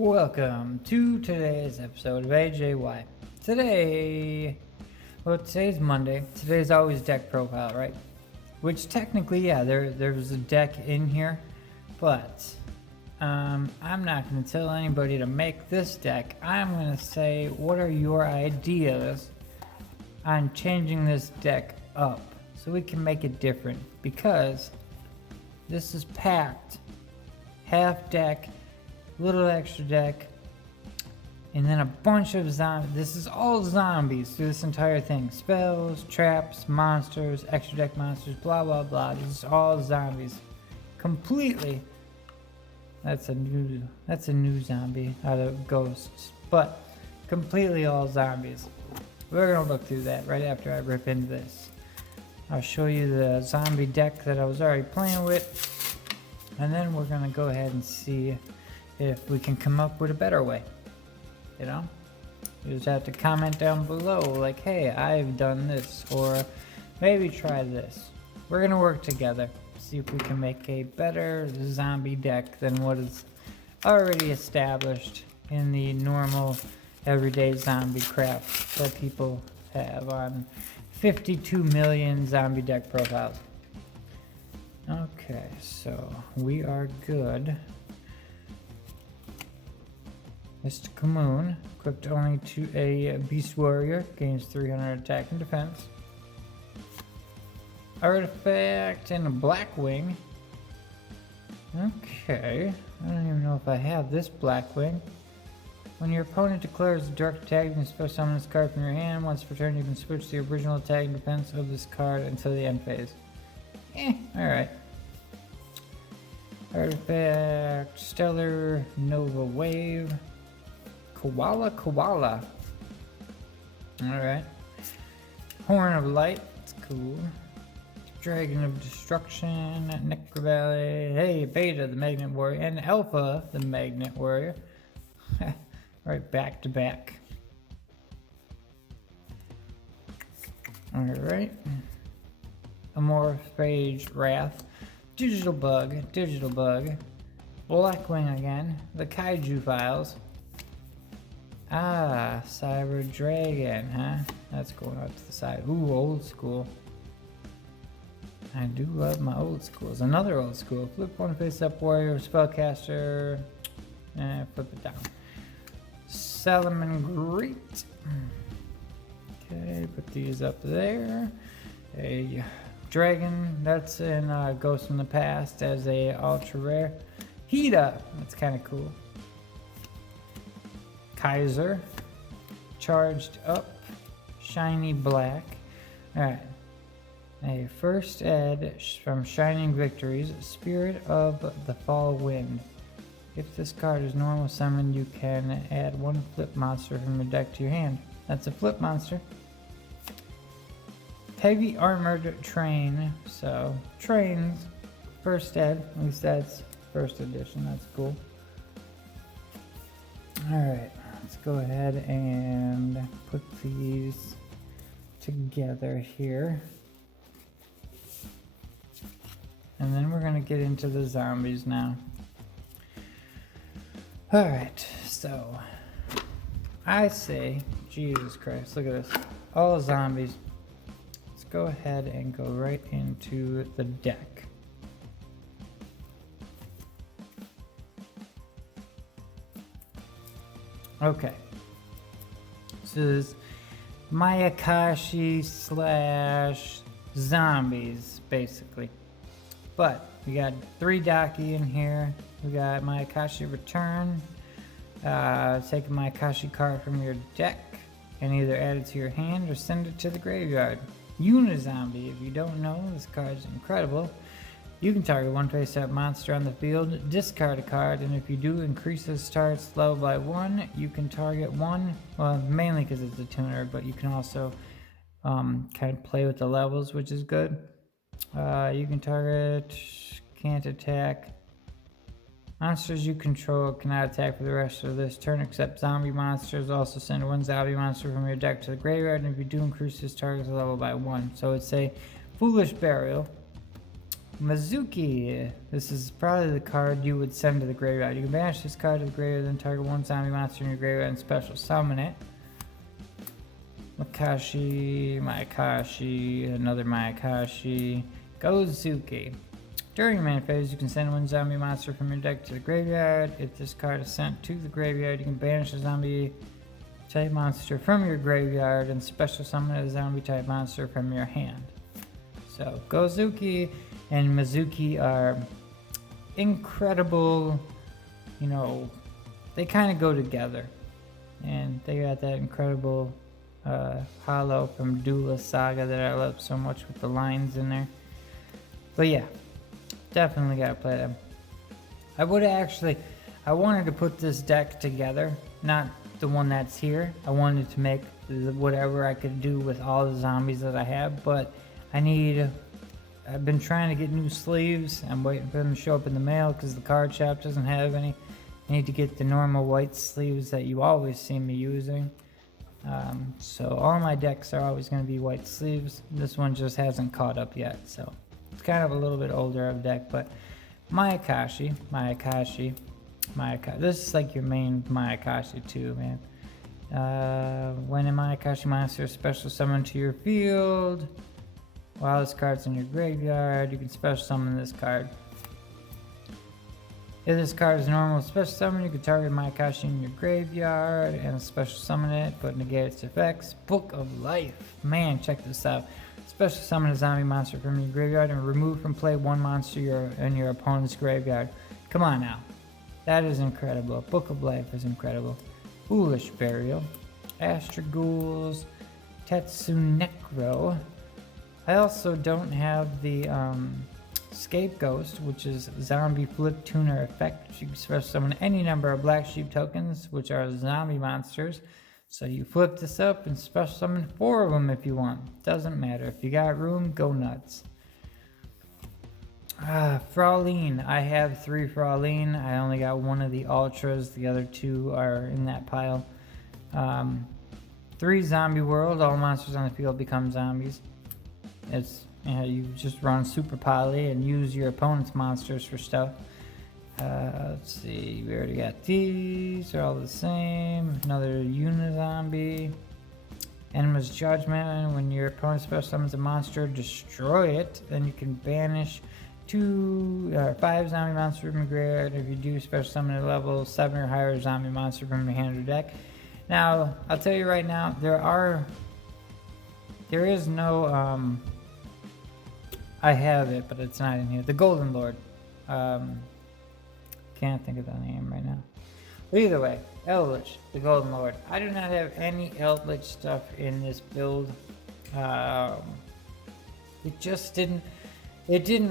Welcome to today's episode of AJY. Today's Monday. Today's always deck profile, right? Which technically, yeah, there's a deck in here, but I'm not going to tell anybody to make this deck. I'm going to say, what are your ideas on changing this deck up so we can make it different? Because this is packed. Half deck, little extra deck, and then a bunch of zombies. This is all zombies through this entire thing. Spells, traps, monsters, extra deck monsters, blah blah blah. This is all zombies. Completely. That's a new zombie out of Ghosts. But completely all zombies. We're gonna look through that right after I rip into this. I'll show you the zombie deck that I was already playing with. And then we're gonna go ahead and see if we can come up with a better way. You know? You just have to comment down below like, hey, I've done this, or maybe try this. We're gonna work together, see if we can make a better zombie deck than what is already established in the normal everyday zombie crap that people have on 52 million zombie deck profiles. Okay, so we are good. Mystical Moon, equipped only to a Beast Warrior, gains 300 attack and defense. Artifact and a Blackwing. Okay, I don't even know if I have this Blackwing. When your opponent declares a direct attack, you can special summon this card from your hand. Once per turn, you can switch the original attack and defense of this card until the end phase. Alright. Artifact, Stellar Nova Wave. Koala. Alright. Horn of Light, it's cool. Dragon of Destruction, Necrovalley, hey, Beta the Magnet Warrior, and Alpha the Magnet Warrior. Right, back to back. Alright. Amorphage Wrath, Digital Bug, Blackwing again, the Kaiju Files. Cyber Dragon, huh? That's going up to the side. Ooh, old school. I do love my old schools. Another old school. Flip one face up warrior, spellcaster. Flip it down. Salamangreat. Okay, put these up there. A dragon, that's in Ghost in the Past as a ultra rare. Hida, that's kind of cool. Kaiser, charged up, shiny black. Alright, a first ed from Shining Victories, Spirit of the Fall Wind. If this card is normal summoned, you can add one flip monster from your deck to your hand. That's a flip monster. Heavy Armored Train, so trains, first ed, at least that's first edition, that's cool. Alright. Let's go ahead and put these together here. And then we're going to get into the zombies now. Alright, so I say, Jesus Christ, look at this. All zombies. Let's go ahead and go right into the deck. Okay, this is Mayakashi / zombies, basically. But we got 3 Daki in here. We got Mayakashi Return. Take a Mayakashi card from your deck and either add it to your hand or send it to the graveyard. Unizombie, if you don't know, this card is incredible. You can target one face-up monster on the field, discard a card, and if you do, increase this target's level by 1. You can target one, well, mainly because it's a tuner, but you can also kind of play with the levels, which is good. You can target, can't attack. Monsters you control cannot attack for the rest of this turn except zombie monsters. Also send one zombie monster from your deck to the graveyard, and if you do, increase this target's level by 1. So it's a Foolish Burial. Mizuki. This is probably the card you would send to the graveyard. You can banish this card to the graveyard, then target one zombie monster in your graveyard and special summon it. Mayakashi, another Mayakashi. Gozuki. During your main phase, you can send one zombie monster from your deck to the graveyard. If this card is sent to the graveyard, you can banish a zombie type monster from your graveyard and special summon a zombie type monster from your hand. So Gozuki and Mizuki are incredible, you know, they kind of go together. And they got that incredible holo from Duelist Saga that I love so much with the lines in there. But yeah, definitely gotta play them. I wanted to put this deck together, not the one that's here. I wanted to make whatever I could do with all the zombies that I have, but I've been trying to get new sleeves. I'm waiting for them to show up in the mail because the card shop doesn't have any. I need to get the normal white sleeves that you always see me using. So all my decks are always going to be white sleeves. This one just hasn't caught up yet, so it's kind of a little bit older of a deck. But Mayakashi. This is like your main Mayakashi too, man. When a Mayakashi monster is special summoned to your field, while this card's in your graveyard, you can special summon this card. If this card is normal special summon, you can target Mayakashi in your graveyard and special summon it, but negate its effects. Book of Life. Man, check this out. Special summon a zombie monster from your graveyard and remove from play one monster in your opponent's graveyard. Come on now. That is incredible. Book of Life is incredible. Foolish Burial. Astraghouls. Tetsunekro. I also don't have the Scapegoat, which is Zombie Flip Tuner effect. You can special summon any number of Black Sheep tokens, which are zombie monsters. So you flip this up and special summon 4 of them if you want. Doesn't matter. If you got room, go nuts. Fraulein. I have 3 Fraulein. I only got 1 of the Ultras. The other 2 are in that pile. 3 Zombie World. All monsters on the field become zombies. It's you just run Super Poly and use your opponent's monsters for stuff. Let's see, we already got these. They're all the same. Another Unizombie. Enemy's Judgment. When your opponent special summons a monster, destroy it. Then you can banish 5 zombie monsters from your graveyard. If you do special summon a level 7 or higher zombie monster from your hand or deck. Now, I'll tell you right now, there is no I have it, but it's not in here. The Golden Lord. Can't think of the name right now. But either way, Eldritch, the Golden Lord. I do not have any Eldritch stuff in this build. It just didn't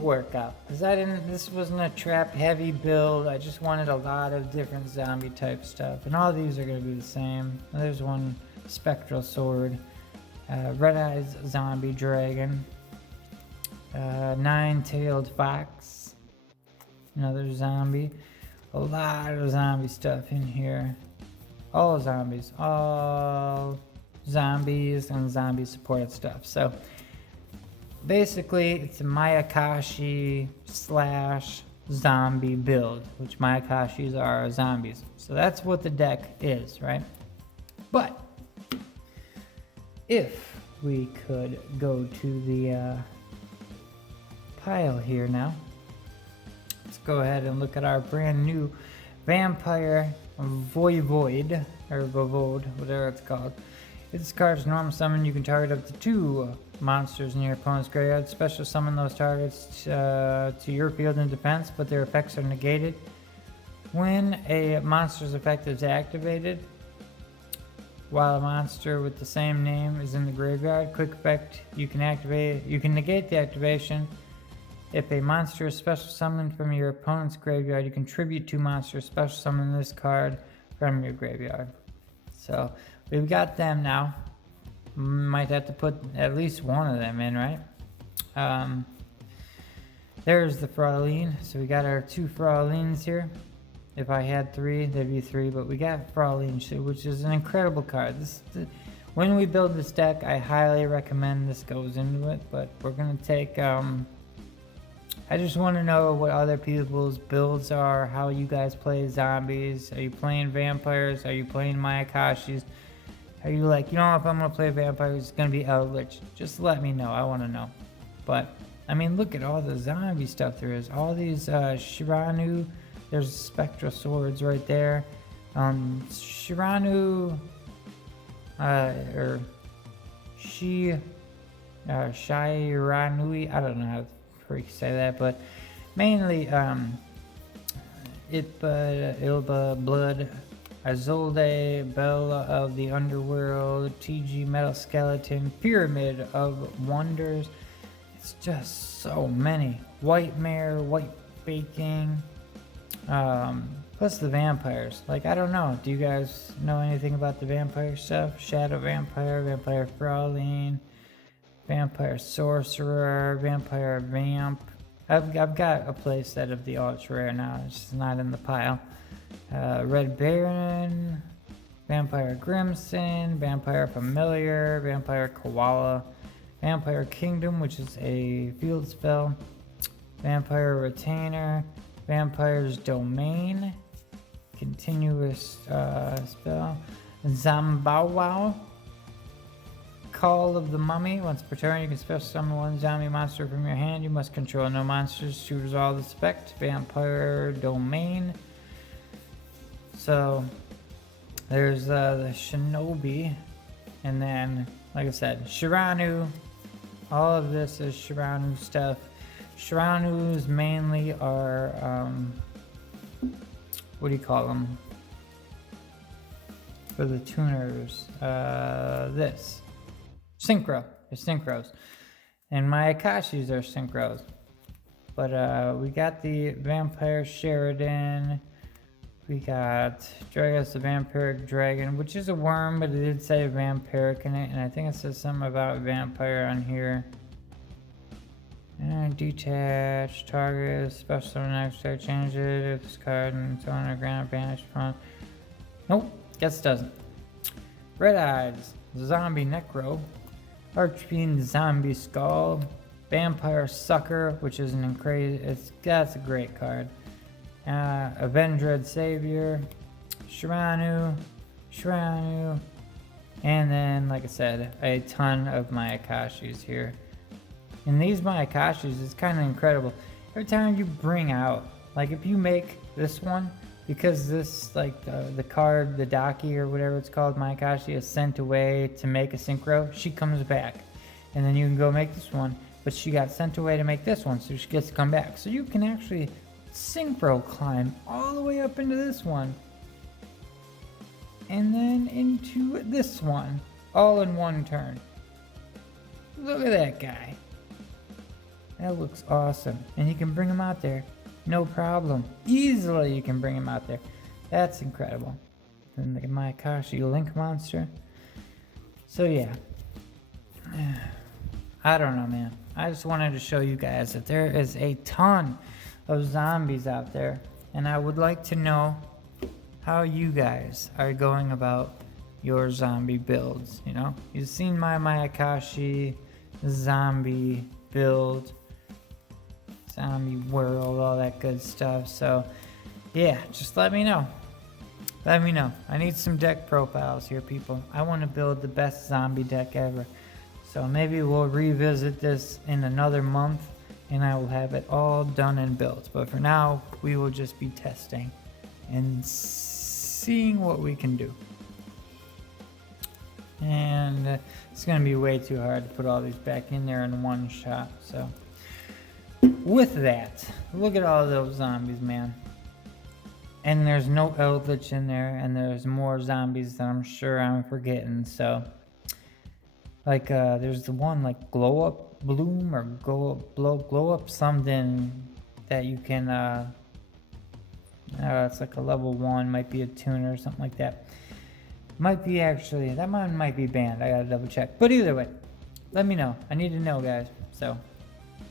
work out. Because this wasn't a trap heavy build. I just wanted a lot of different zombie type stuff. And all these are going to be the same. There's one Spectral Sword. Red Eyes Zombie Dragon. 9-tailed fox, another zombie, a lot of zombie stuff in here, all zombies and zombie supported stuff. So basically it's a Mayakashi / zombie build, which Mayakashis are zombies. So that's what the deck is, right? But if we could go to the pile here now. Let's go ahead and look at our brand new Vampire Voivode, or Voivode, whatever it's called. If this card is normal summon, you can target up to 2 monsters in your opponent's graveyard. Special summon those targets to your field in defense, but their effects are negated. When a monster's effect is activated, while a monster with the same name is in the graveyard, quick effect, you can negate the activation. If a monster is special summoned from your opponent's graveyard, you contribute 2 monsters special summon this card from your graveyard. So we've got them now. Might have to put at least 1 of them in, right? There's the Fraulein. So we got our 2 Frauleins here. If I had 3, there'd be 3, but we got Fraulein, which is an incredible card. When we build this deck, I highly recommend this goes into it, but we're going to take I just want to know what other people's builds are, how you guys play zombies. Are you playing vampires? Are you playing Mayakashis? Are you like, you know, if I'm going to play vampires, it's going to be Eldritch. Just let me know. I want to know. But, I mean, look at all the zombie stuff there is. All these Shiranu. There's spectral swords right there. Shiranu, or Shiranui. I don't know how to freak say that, but mainly, Ilba Blood, Azulde, Bella of the Underworld, TG Metal Skeleton, Pyramid of Wonders. It's just so many. White Mare, White Baking, plus the vampires. Like, I don't know. Do you guys know anything about the vampire stuff? Shadow Vampire, Vampire Fraulein, Vampire Sorcerer, Vampire Vamp. I've got a playset of the ultra rare now. It's just not in the pile. Red Baron, Vampire Grimson, Vampire Familiar, Vampire Koala, Vampire Kingdom, which is a field spell, Vampire Retainer, Vampire's Domain, continuous spell, Zambawa, Call of the Mummy. Once per turn, you can special summon one zombie monster from your hand. You must control no monsters. Shooters all the spect. Vampire Domain. So there's the Shinobi, and then, like I said, Shiranu. All of this is Shiranu stuff. Shiranus mainly are, what do you call them? For the tuners, this. Synchro. They're synchros. And Mayakashis are synchros. But we got the Vampire Sheridan. We got Dragus the Vampiric Dragon, which is a worm, but it did say vampiric in it, and I think it says something about vampire on here. And detach target, special summon next turn, change it if this card and so on, or grant advantage from. Nope, guess it doesn't. Red Eyes, Zombie Necro, Archfiend Zombie Skull, Vampire Sucker, which is that's a great card. Avenged Savior, Shiranu, and then, like I said, a ton of Mayakashis here. And these Mayakashis is kind of incredible. Every time you bring out, like if you make this one, because this, like the card, the Daki or whatever it's called, Mayakashi is sent away to make a synchro, she comes back. And then you can go make this one, but she got sent away to make this one, so she gets to come back. So you can actually synchro climb all the way up into this one and then into this one all in one turn. Look at that guy. That looks awesome. And you can bring him out there, no problem. Easily you can bring him out there. That's incredible. Then the Mayakashi Link monster. So yeah, I don't know, man. I just wanted to show you guys that there is a ton of zombies out there, and I would like to know how you guys are going about your zombie builds. You know, you've seen my Mayakashi zombie build, zombie world, all that good stuff. So yeah, just let me know. Let me know. I need some deck profiles here, people. I want to build the best zombie deck ever. So maybe we'll revisit this in another month, and I will have it all done and built. But for now, we will just be testing and seeing what we can do. And it's going to be way too hard to put all these back in there in one shot. So with that, look at all those zombies, man. And there's no Eldritch in there, and there's more zombies that I'm sure I'm forgetting. So like there's the one like Glow Up Bloom or glow up something that you can it's like a level 1, might be a tuner or something like that. Might be actually, that one might be banned. I gotta double check. But either way, let me know. I need to know, guys. So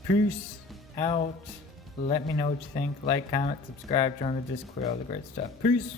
peace out. Let me know what you think. Like, comment, subscribe, join the Discord, all the great stuff. Peace.